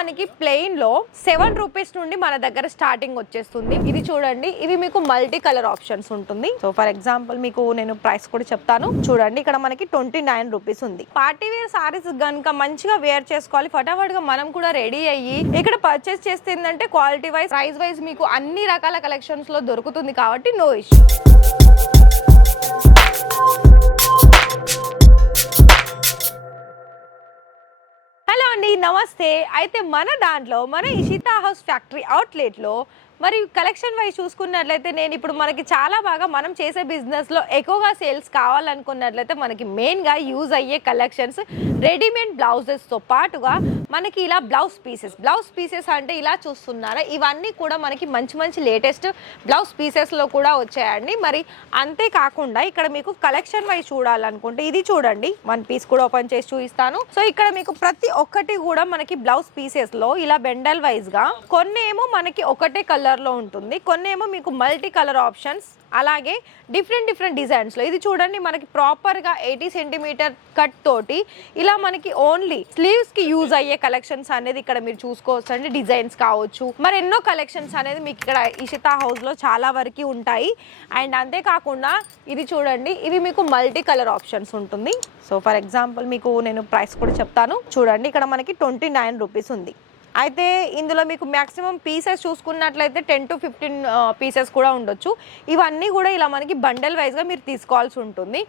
మనకి ప్లెయిన్ లో 7 రూపీస్ నుండి మన దగ్గర స్టార్టింగ్ వచ్చేస్తుంది. ఇది చూడండి, ఇవి మీకు మల్టీ కలర్ ఆప్షన్స్ ఉంటుంది. సో ఫర్ ఎగ్జాంపుల్ మీకు నేను ప్రైస్ కూడా చెప్తాను. చూడండి, ఇక్కడ మనకి 29 రూపీస్ ఉంది. పార్టీ వేర్ సారీస్ గనుక మంచిగా వేర్ చేసుకోవాలి, ఫటాఫట్ గా మనం కూడా రెడీ అయ్యి ఇక్కడ పర్చేస్ చేస్తే ఏంటంటే క్వాలిటీ వైజ్, ప్రైస్ వైజ్ మీకు అన్ని రకాల కలెక్షన్స్ లో దొరుకుతుంది కాబట్టి నో ఇష్యూ. హలో అండి, నమస్తే. అయితే మన దాంట్లో మన ఇషితా హౌస్ ఫ్యాక్టరీ అవుట్లెట్లో మరి కలెక్షన్ వైజ్ చూసుకున్నట్లయితే నేను ఇప్పుడు మనకి చాలా బాగా మనం చేసే బిజినెస్లో ఎక్కువగా సేల్స్ కావాలనుకున్నట్లయితే మనకి మెయిన్గా యూజ్ అయ్యే కలెక్షన్స్ రెడీమేడ్ బ్లౌజెస్తో పాటుగా మనకి ఇలా బ్లౌజ్ పీసెస్ అంటే ఇలా చూస్తున్నారా, ఇవన్నీ కూడా మనకి మంచి మంచి లేటెస్ట్ బ్లౌజ్ పీసెస్లో కూడా వచ్చాయండి. మరి అంతేకాకుండా ఇక్కడ మీకు కలెక్షన్ వైజ్ చూడాలనుకుంటే ఇది చూడండి, 1 పీస్ కూడా ఓపెన్ చేసి చూపిస్తాను. సో ఇక్కడ మీకు ప్రతి ఒక్కటి కూడా మనకి బ్లౌజ్ పీసెస్లో ఇలా బెండల్ వైజ్గా కొన్నేమో మనకి ఒకటే కలర్ లో ఉంటుంది, కొన్నేమో మీకు మల్టీ కలర్ ఆప్షన్స్, అలాగే డిఫరెంట్ డిజైన్స్లో. ఇది చూడండి, మనకి ప్రాపర్గా 80 సెంటీమీటర్ కట్ తోటి ఇలా మనకి ఓన్లీ స్లీవ్స్కి యూజ్ అయ్యే కలెక్షన్స్ అనేది ఇక్కడ మీరు చూసుకోవచ్చు అండి. డిజైన్స్ కావచ్చు, మరి ఎన్నో కలెక్షన్స్ అనేది మీకు ఇక్కడ ఇషితా హౌస్లో చాలా వరకు ఉంటాయి. అండ్ అంతేకాకుండా ఇది చూడండి, ఇవి మీకు మల్టీ కలర్ ఆప్షన్స్ ఉంటుంది. సో ఫర్ ఎగ్జాంపుల్ మీకు నేను ప్రైస్ కూడా చెప్తాను. చూడండి, ఇక్కడ మనకి 29 రూపీస్ ఉంది. అయితే ఇందులో మీకు మ్యాక్సిమం పీసెస్ చూసుకున్నట్లయితే 10 to 15 పీసెస్ కూడా ఉండొచ్చు. ఇవన్నీ కూడా ఇలా మనకి బండల్ వైజ్గా మీరు తీసుకోవాల్సి ఉంటుంది.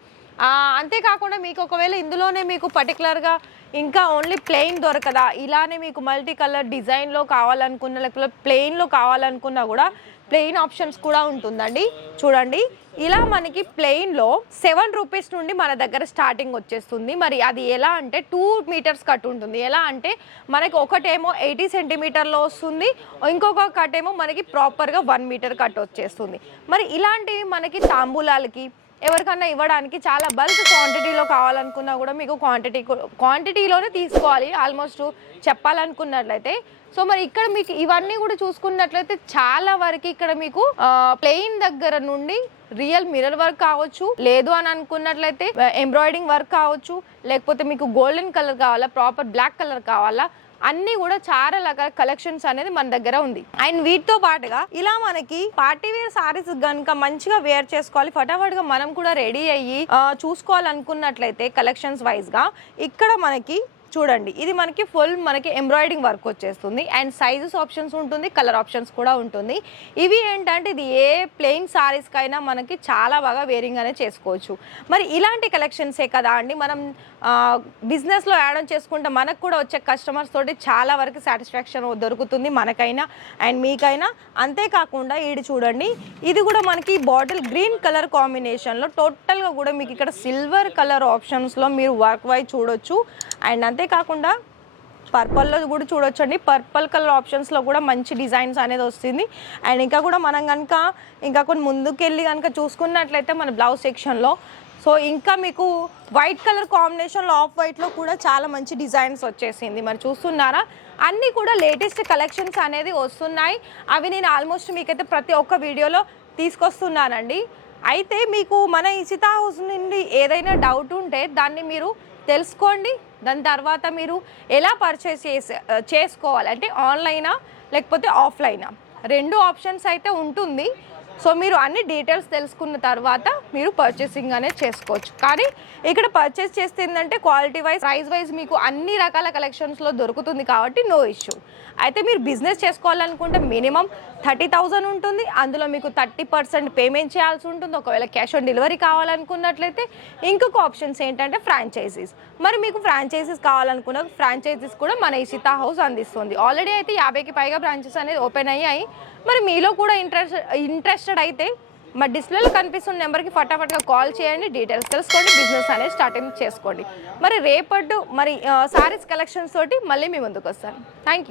అంతేకాకుండా మీకు ఒకవేళ ఇందులోనే మీకు పర్టికులర్గా ఇంకా ఓన్లీ ప్లెయిన్ దొరకదా, ఇలానే మీకు మల్టీ కలర్ డిజైన్లో కావాలనుకున్నా లేకపోతే ప్లెయిన్లో కావాలనుకున్నా కూడా ప్లెయిన్ ఆప్షన్స్ కూడా ఉంటుందండి. చూడండి, ఇలా మనకి ప్లెయిన్లో 7 రూపీస్ నుండి మన దగ్గర స్టార్టింగ్ వచ్చేస్తుంది. మరి అది ఎలా అంటే 2 మీటర్స్ కట్ ఉంటుంది. ఎలా అంటే మనకి ఒకటేమో 80 సెంటీమీటర్లో వస్తుంది, ఇంకొక కట్ ఏమో మనకి ప్రాపర్గా 1 మీటర్ కట్ వచ్చేస్తుంది. మరి ఇలాంటివి మనకి తాంబూలాలకి ఎవరికన్నా ఇవ్వడానికి చాలా బల్క్ క్వాంటిటీలో కావాలనుకున్నా కూడా మీకు క్వాంటిటీలోనే తీసుకోవాలి ఆల్మోస్ట్ చెప్పాలనుకున్నట్లయితే. సో మరి ఇక్కడ మీకు ఇవన్నీ కూడా చూసుకున్నట్లయితే చాలా వరకు ఇక్కడ మీకు ప్లెయిన్ దగ్గర నుండి రియల్ మిర్రర్ వర్క్ కావచ్చు, లేదు అని అనుకున్నట్లయితే ఎంబ్రాయిడింగ్ వర్క్ కావచ్చు, లేకపోతే మీకు గోల్డెన్ కలర్ కావాలా, ప్రాపర్ బ్లాక్ కలర్ కావాలా, అన్ని కూడా చాలా రకాల కలెక్షన్స్ అనేది మన దగ్గర ఉంది. అండ్ వీటితో పాటుగా ఇలా మనకి పార్టీ వేర్ సారీస్ గనుక మంచిగా వేర్ చేసుకోవాలి, ఫటాఫట్ గా మనం కూడా రెడీ అయ్యి చూసుకోవాలనుకున్నట్లయితే కలెక్షన్స్ వైజ్ గా ఇక్కడ మనకి చూడండి, ఇది మనకి ఫుల్ మనకి ఎంబ్రాయిడింగ్ వర్క్ వచ్చేస్తుంది. అండ్ సైజెస్ ఆప్షన్స్ ఉంటుంది, కలర్ ఆప్షన్స్ కూడా ఉంటుంది. ఇవి ఏంటంటే ఇది ఏ ప్లెయిన్ సారీస్కైనా మనకి చాలా బాగా వేరింగ్ అనేది చేసుకోవచ్చు. మరి ఇలాంటి కలెక్షన్సే కదా అండి మనం బిజినెస్లో యాడ్ ఆన్ చేసుకుంటే మనకు కూడా వచ్చే కస్టమర్స్ తోటి చాలా వరకు సాటిస్ఫాక్షన్ దొరుకుతుంది మనకైనా అండ్ మీకైనా. అంతేకాకుండా ఇది చూడండి, ఇది కూడా మనకి బాటిల్ గ్రీన్ కలర్ కాంబినేషన్లో టోటల్గా కూడా మీకు ఇక్కడ సిల్వర్ కలర్ ఆప్షన్స్లో మీరు వర్క్ వైజ్ చూడొచ్చు. అండ్ అంతేకాకుండా పర్పల్లో కూడా చూడొచ్చండి, పర్పల్ కలర్ ఆప్షన్స్లో కూడా మంచి డిజైన్స్ అనేది వస్తుంది. అండ్ ఇంకా కూడా మనం కనుక ఇంకా కొన్ని ముందుకెళ్ళి కనుక చూసుకున్నట్లయితే మన బ్లౌజ్ సెక్షన్లో సో ఇంకా మీకు వైట్ కలర్ కాంబినేషన్లో ఆఫ్ వైట్లో కూడా చాలా మంచి డిజైన్స్ వచ్చేసింది. మరి చూస్తున్నారా, అన్నీ కూడా లేటెస్ట్ కలెక్షన్స్ అనేది వస్తున్నాయి. అవి నేను ఆల్మోస్ట్ మీకైతే ప్రతి ఒక్క వీడియోలో తీసుకొస్తున్నానండి. అయితే మీకు మన ఇషితా హౌస్ నుండి ఏదైనా డౌట్ ఉంటే దాన్ని మీరు తెలుసుకోండి. దాని తర్వాత మీరు ఎలా పర్చేస్ చేసుకోవాలి అంటే ఆన్లైనా లేకపోతే ఆఫ్లైనా, 2 ఆప్షన్స్ అయితే ఉంటుంది. సో మీరు అన్ని డీటెయిల్స్ తెలుసుకున్న తర్వాత మీరు పర్చేసింగ్ అనేది చేసుకోవచ్చు. కానీ ఇక్కడ పర్చేస్ చేస్తే ఏంటంటే క్వాలిటీ వైజ్, ప్రైస్ వైజ్ మీకు అన్ని రకాల కలెక్షన్స్లో దొరుకుతుంది కాబట్టి నో ఇష్యూ. అయితే మీరు బిజినెస్ చేసుకోవాలనుకుంటే మినిమం 30,000 ఉంటుంది. అందులో మీకు 30% పేమెంట్ చేయాల్సి ఉంటుంది. ఒకవేళ క్యాష్ ఆన్ డెలివరీ కావాలనుకున్నట్లయితే ఇంకొక ఆప్షన్స్ ఏంటంటే ఫ్రాంచైజీస్. మరి మీకు ఫ్రాంచైజీస్ కావాలనుకున్న ఫ్రాంచైజీస్ కూడా మన ఇషితా హౌస్ అందిస్తుంది. ఆల్రెడీ అయితే 50కి పైగా బ్రాంచెస్ అనేది ఓపెన్ అయ్యాయి. మరి మీలో కూడా ఇంట్రెస్టెడ్ అయితే మరి డిస్ప్లేలో కనిపిస్తున్న నెంబర్కి ఫటాఫట్గా కాల్ చేయండి, డీటెయిల్స్ తెలుసుకోండి, బిజినెస్ అనేది స్టార్టింగ్ చేసుకోండి. మరి రేపటి మరి సారీస్ కలెక్షన్స్ తోటి మళ్ళీ మీ ముందుకు వస్తాను. Thank you.